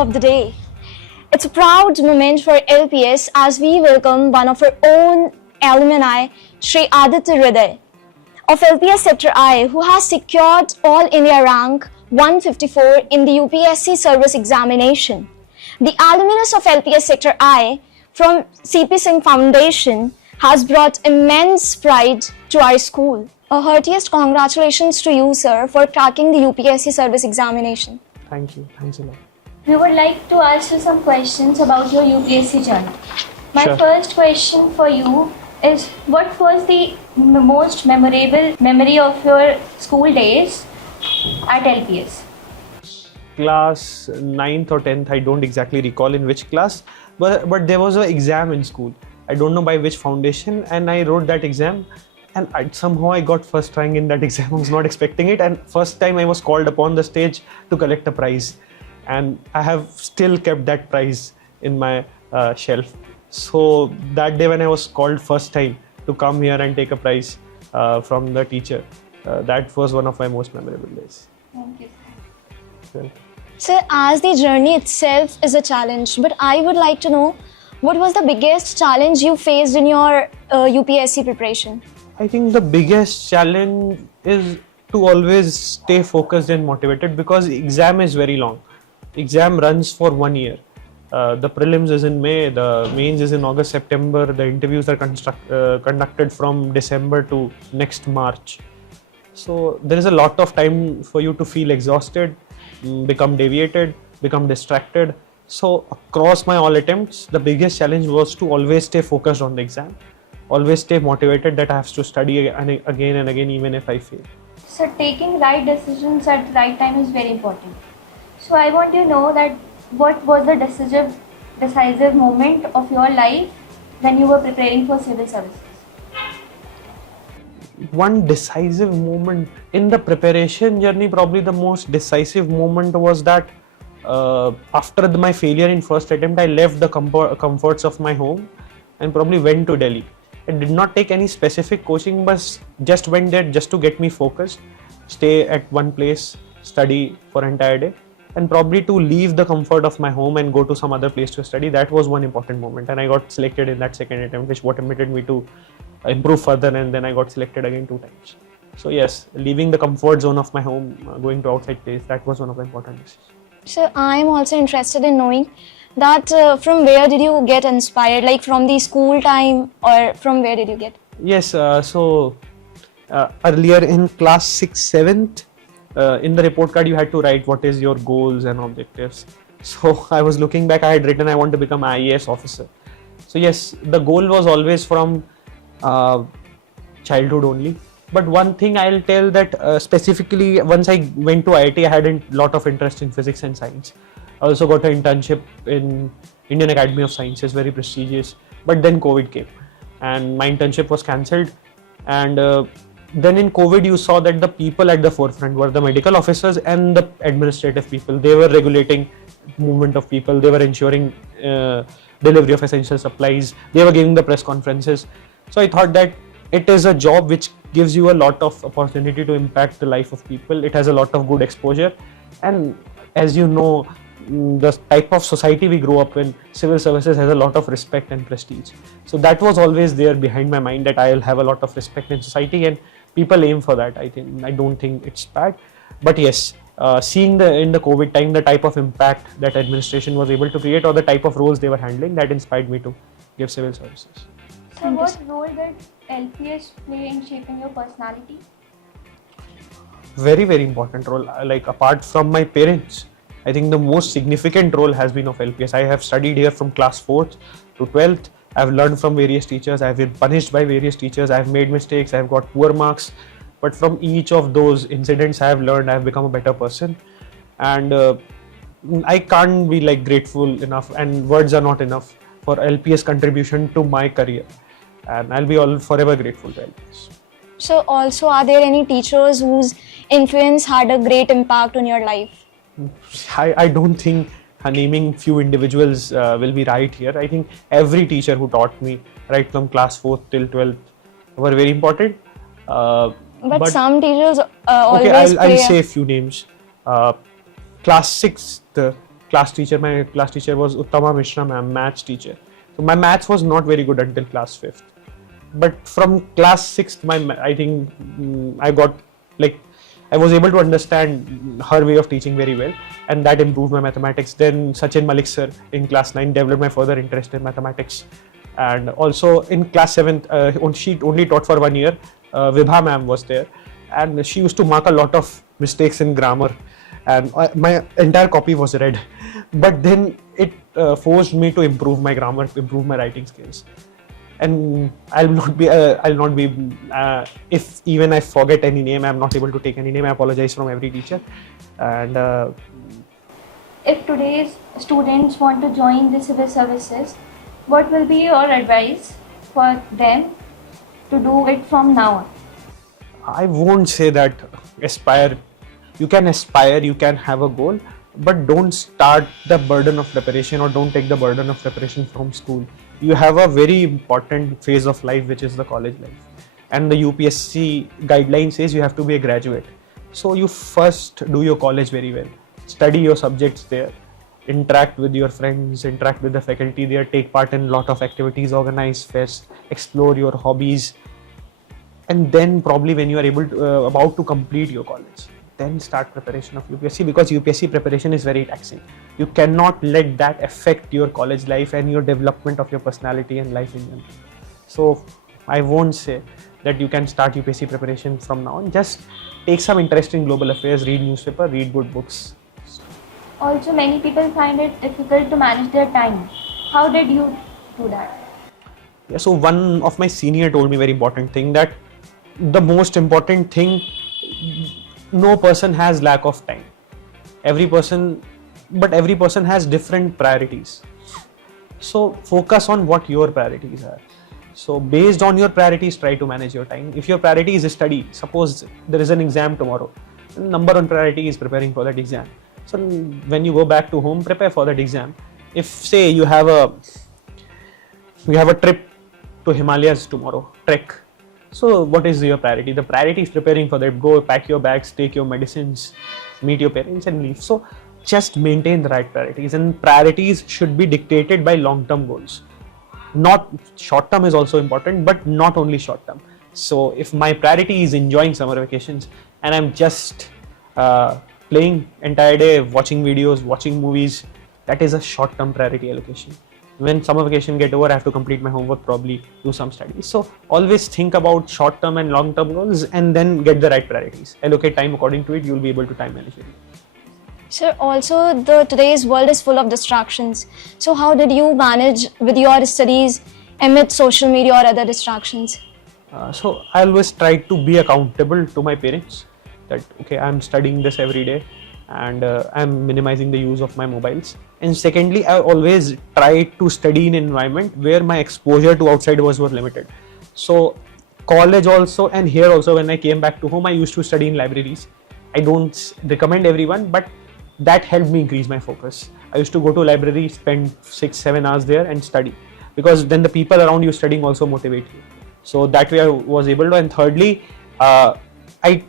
of the day. It's a proud moment for LPS as we welcome one of our own alumni, Shri Aditya Hriday of LPS Sector I, who has secured All India rank 154 in the UPSC Service Examination. The alumnus of LPS Sector I from Singh Foundation has brought immense pride to our school. A heartiest congratulations to you, sir, for cracking the UPSC Service Examination. Thank you. Thanks a lot. We would like to ask you some questions about your UPSC journey. My first question for you is, what was the most memorable memory of your school days at LPS? Class 9th or 10th, I don't exactly recall in which class, but there was an exam in school. I don't know by which foundation, and I wrote that exam, and somehow I got first rank in that exam. I was not expecting it, and first time I was called upon the stage to collect a prize, and I have still kept that prize in my shelf. So that day when I was called first time to come here and take a prize from the teacher, that was one of my most memorable days. Thank you, sir. Well, Sir, as the journey itself is a challenge, but I would like to know, what was the biggest challenge you faced in your UPSC preparation? I think the biggest challenge is to always stay focused and motivated, because exam is very long. Exam runs for 1 year. The prelims is in May, the mains is in August, September. The interviews are conducted from December to next March. So there is a lot of time for you to feel exhausted, become deviated, become distracted. So across my all attempts, the biggest challenge was to always stay focused on the exam, always stay motivated that I have to study again and again even if I fail. So taking right decisions at the right time is very important. So I want to know that what was the decisive moment of your life when you were preparing for civil services? One decisive moment in the preparation journey, probably the most decisive moment was that after my failure in first attempt, I left the comforts of my home and probably went to Delhi. I did not take any specific coaching, but just went there just to get me focused, stay at one place, study for an entire day, and probably to leave the comfort of my home and go to some other place to study. That was one important moment, and I got selected in that second attempt, which motivated me to improve further, and then I got selected again 2 times. So yes, leaving the comfort zone of my home, going to outside place, that was one of the important decisions. So I am also interested in knowing that from where did you get inspired, like from the school time, or from where did you get? Yes, earlier in class 6th, 7th, in the report card you had to write what is your goals and objectives. So I was looking back, I had written I want to become an IAS officer. So yes, the goal was always from childhood only. But one thing I'll tell that specifically once I went to IIT, I had a lot of interest in physics and science. I also got an internship in Indian Academy of Sciences, very prestigious. But then COVID came and my internship was cancelled. And then in COVID, you saw that the people at the forefront were the medical officers and the administrative people. They were regulating movement of people. They were ensuring delivery of essential supplies. They were giving the press conferences. So I thought that it is a job which gives you a lot of opportunity to impact the life of people. It has a lot of good exposure. And as you know, the type of society we grow up in, civil services has a lot of respect and prestige. So that was always there behind my mind, that I'll have a lot of respect in society, and people aim for that. I don't think it's bad. But yes, seeing in the COVID time, the type of impact that administration was able to create, or the type of roles they were handling, that inspired me to give civil services. So what role did LPS play in shaping your personality? Very, very important role. Like apart from my parents, I think the most significant role has been of LPS. I have studied here from class 4th to 12th. I've learned from various teachers. I've been punished by various teachers. I've made mistakes. I've got poor marks. But from each of those incidents, I've learned. I've become a better person. And I can't be grateful enough, and words are not enough for LPS contribution to my career. And I'll be forever grateful to LPS. So also, are there any teachers whose influence had a great impact on your life? I don't think naming few individuals will be right here. I think every teacher who taught me right from class 4th till 12th were very important. But some teachers always I'll say a few names. Class 6th, class teacher. My class teacher was Uttama Mishra ma'am, maths teacher. So my maths was not very good until class 5th. But from class 6th, I think I got I was able to understand her way of teaching very well, and that improved my mathematics. Then Sachin Malik sir in class 9 developed my further interest in mathematics. And also in class 7th, she only taught for 1 year. Vibha ma'am was there, and she used to mark a lot of mistakes in grammar, and my entire copy was red. But then it forced me to improve my grammar, improve my writing skills. And I'll not be if even I forget any name, I'm not able to take any name, I apologize from every teacher. And if today's students want to join the civil services, what will be your advice for them to do it from now on? I won't say that aspire, you can have a goal, but don't start the burden of preparation, or don't take the burden of preparation from school. You have a very important phase of life, which is the college life, and the UPSC guideline says you have to be a graduate. So you first do your college very well, study your subjects there, interact with your friends, interact with the faculty there, take part in a lot of activities, organize fests, explore your hobbies, and then probably when you are about to complete your college, then start preparation of UPSC, because UPSC preparation is very taxing. You cannot let that affect your college life and your development of your personality and life in general. So I won't say that you can start UPSC preparation from now on. Just take some interest in global affairs, read newspaper, read good books. Also, many people find it difficult to manage their time. How did you do that? Yeah, so one of my senior told me very important thing, that the most important thing, no person has lack of time. Every person has different priorities. So focus on what your priorities are. So based on your priorities, try to manage your time. If your priority is study, suppose there is an exam tomorrow, number one priority is preparing for that exam. So when you go back to home, prepare for that exam. If say you have a trip to Himalayas tomorrow, trek. So what is your priority? The priority is preparing for that. Go pack your bags, take your medicines, meet your parents and leave. So just maintain the right priorities, and priorities should be dictated by long-term goals. Not short-term is also important, but not only short-term. So if my priority is enjoying summer vacations and I'm just playing entire day, watching videos, watching movies, that is a short-term priority allocation. When summer vacation get over, I have to complete my homework, probably do some studies. So always think about short-term and long-term goals, and then get the right priorities. Allocate time according to it. You will be able to time manage it. Sir, also today's world is full of distractions. So how did you manage with your studies amid social media or other distractions? So I always try to be accountable to my parents, that okay, I'm studying this every day, and I'm minimizing the use of my mobiles. And secondly, I always try to study in an environment where my exposure to outside was limited. So college also, and here also, when I came back to home, I used to study in libraries. I don't recommend everyone, but that helped me increase my focus. I used to go to library, spend 6-7 hours there and study, because then the people around you studying also motivate you. So that way I was able to. And thirdly, I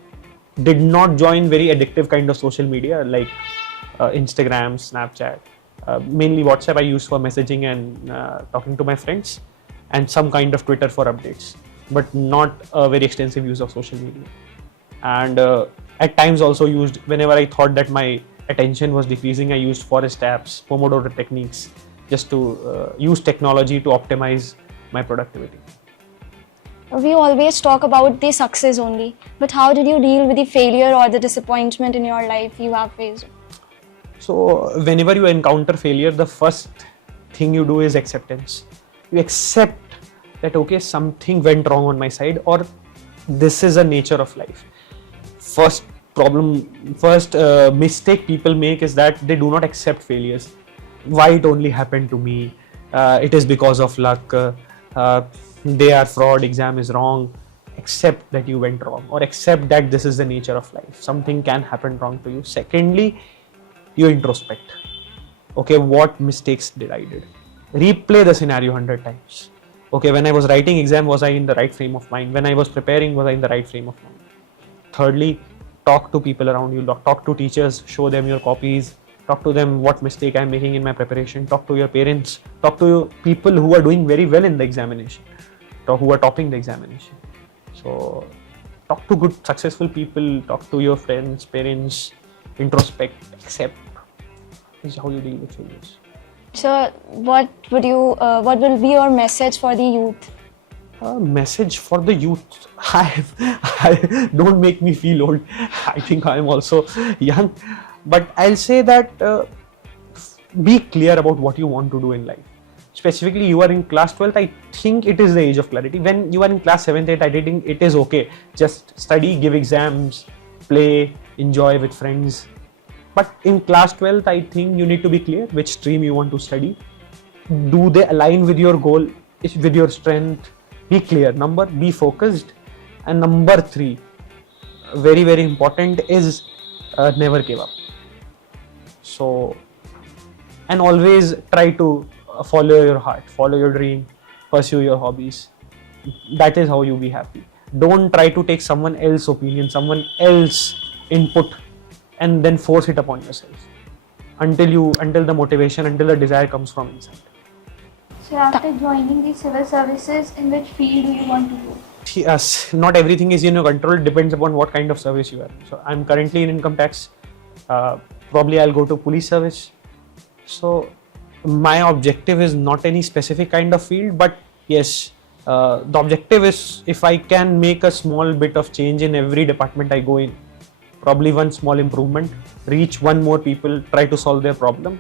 did not join very addictive kind of social media like Instagram, Snapchat. Mainly WhatsApp I used for messaging and talking to my friends, and some kind of Twitter for updates, but not a very extensive use of social media. And at times also used, whenever I thought that my attention was decreasing, I used forest apps, Pomodoro techniques, just to use technology to optimize my productivity. We always talk about the success only, but how did you deal with the failure or the disappointment in your life you have faced? So whenever you encounter failure, the first thing you do is acceptance. You accept that okay, something went wrong on my side, or this is a nature of life. First mistake people make is that they do not accept failures. Why it only happened to me? It is because of luck. They are fraud. Exam is wrong. Accept that you went wrong, or accept that this is the nature of life. Something can happen wrong to you. Secondly, you introspect. Okay, what mistakes did I did? Replay the scenario 100 times. Okay, when I was writing exam, was I in the right frame of mind? When I was preparing, was I in the right frame of mind? Thirdly, talk to people around you. Talk to teachers. Show them your copies. Talk to them what mistake I'm making in my preparation. Talk to your parents. Talk to people who are doing very well in the examination, who are topping the examination. So talk to good, successful people. Talk to your friends, parents. Introspect, accept. This is how you deal with failures. So, what will be your message for the youth? Message for the youth. Don't make me feel old. I think I am also young, but I'll say that be clear about what you want to do in life. Specifically, you are in class 12th. I think it is the age of clarity. When you are in class 7th, 8th, I think it is okay. Just study, give exams, play, enjoy with friends. But in class 12th, I think you need to be clear which stream you want to study. Do they align with your goal, with your strength? Be clear. Be focused. And number 3, very, very important, is never give up. So, and always try to follow your heart, follow your dream, pursue your hobbies. That is how you be happy. Don't try to take someone else's opinion, someone else's input, and then force it upon yourself until the motivation, until the desire comes from inside. So after joining the civil services, in which field do you want to go? Yes, not everything is in your control. It depends upon what kind of service you are. So I'm currently in income tax. Probably I'll go to police service. So my objective is not any specific kind of field, but yes, the objective is if I can make a small bit of change in every department I go in, probably one small improvement, reach one more people, try to solve their problem,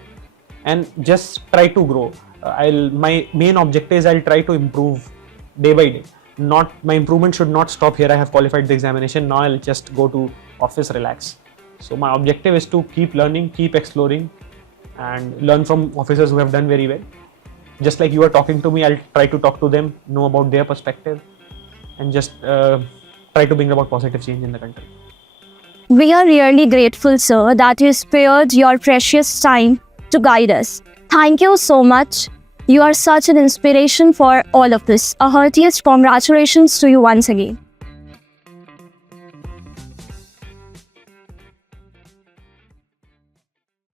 and just try to grow. My main objective is I'll try to improve day by day. My improvement should not stop here. I have qualified the examination. Now I'll just go to office, relax. So my objective is to keep learning, keep exploring, and learn from officers who have done very well. Just like you are talking to me, I'll try to talk to them, know about their perspective, and just try to bring about positive change in the country. We are really grateful, sir, that you spared your precious time to guide us. Thank you so much. You are such an inspiration for all of us. A heartiest congratulations to you once again.